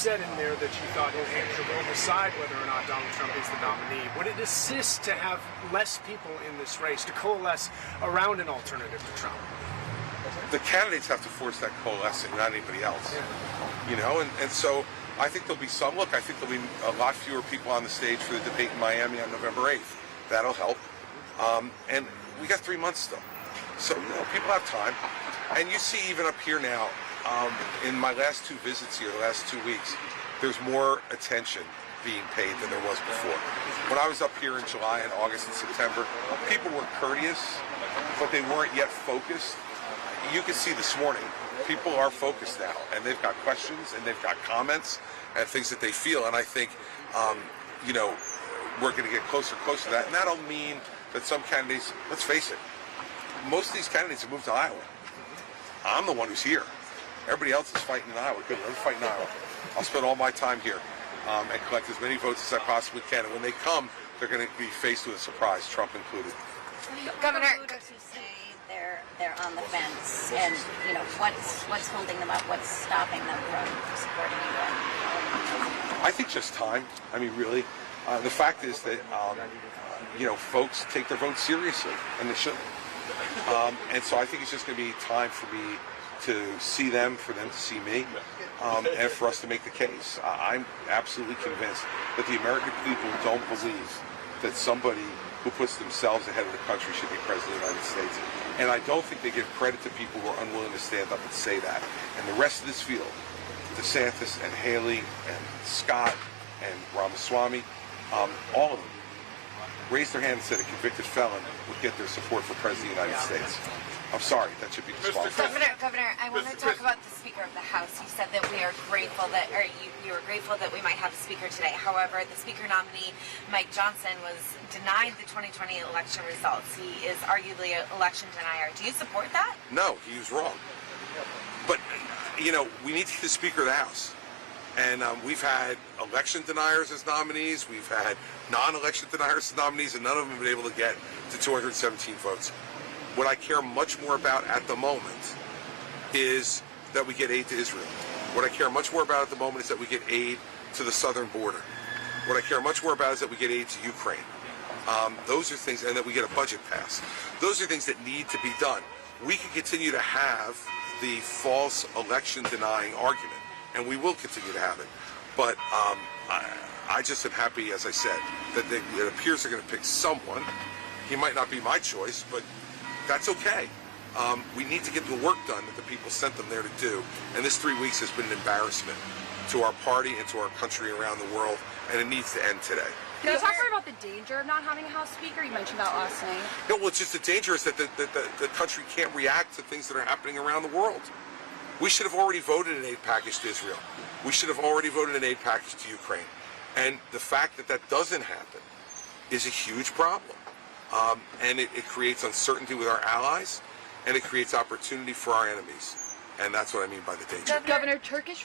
said in there that you thought New Hampshire will decide whether or not Donald Trump is the nominee. Would it assist to have less people in this race, to coalesce around an alternative to Trump? The candidates have to force that coalescing, not anybody else. You know, and so I think there'll be some. Look, I think there'll be a lot fewer people on the stage for the debate in Miami on November 8th. That'll help. And we got 3 months still. So, you know, people have time. And you see even up here now, in my last 2 visits here, the last 2 weeks, there's more attention being paid than there was before. When I was up here in July and August and September, people were courteous, but they weren't yet focused. You can see this morning, people are focused now, and they've got questions, and they've got comments, and things that they feel. And I think, you know, we're going to get closer and closer to that. And that'll mean that some candidates, let's face it, most of these candidates have moved to Iowa. I'm the one who's here. Everybody else is fighting in Iowa. Good, let me fight in Iowa. I'll spend all my time here and collect as many votes as I possibly can. And when they come, they're going to be faced with a surprise, Trump included. Governor, to say they're on the fence, and you know what's holding them up, what's stopping them from supporting you? I think just time. I mean, really, the fact is that you know, folks take their votes seriously, and they should. And so I think it's just going to be time for me to see them, for them to see me, and for us to make the case. I'm absolutely convinced that the American people don't believe that somebody who puts themselves ahead of the country should be president of the United States. And I don't think they give credit to people who are unwilling to stand up and say that. And the rest of this field, DeSantis and Haley and Scott and Ramaswamy, all of them raised their hand and said a convicted felon would get their support for president of the United States. I'm sorry, that should be disqualified. Governor, I want to talk about the Speaker of the House. You said that we are grateful that, or you were grateful that we might have a Speaker today. However, the Speaker nominee, Mike Johnson, was denied the 2020 election results. He is arguably an election denier. Do you support that? No, he was wrong. But, you know, we need to get the Speaker of the House. And we've had election deniers as nominees. We've had non-election deniers as nominees, and none of them have been able to get to 217 votes. What I care much more about at the moment is that we get aid to Israel. What I care much more about at the moment is that we get aid to the southern border. What I care much more about is that we get aid to Ukraine. Those are things, and that we get a budget passed. Those are things that need to be done. We can continue to have the false election denying argument, and we will continue to have it. But I just am happy, as I said, that it appears they're going to pick someone. He might not be my choice, but that's okay. We need to get the work done that the people sent them there to do. And this 3 weeks has been an embarrassment to our party and to our country around the world, and it needs to end today. Can you talk more about the danger of not having a House Speaker? You mentioned that last night. No, well, it's just the danger is that the country can't react to things that are happening around the world. We should have already voted an aid package to Israel. We should have already voted an aid package to Ukraine. And the fact that that doesn't happen is a huge problem. And it creates uncertainty with our allies, and it creates opportunity for our enemies. And that's what I mean by the danger. Governor, Turkish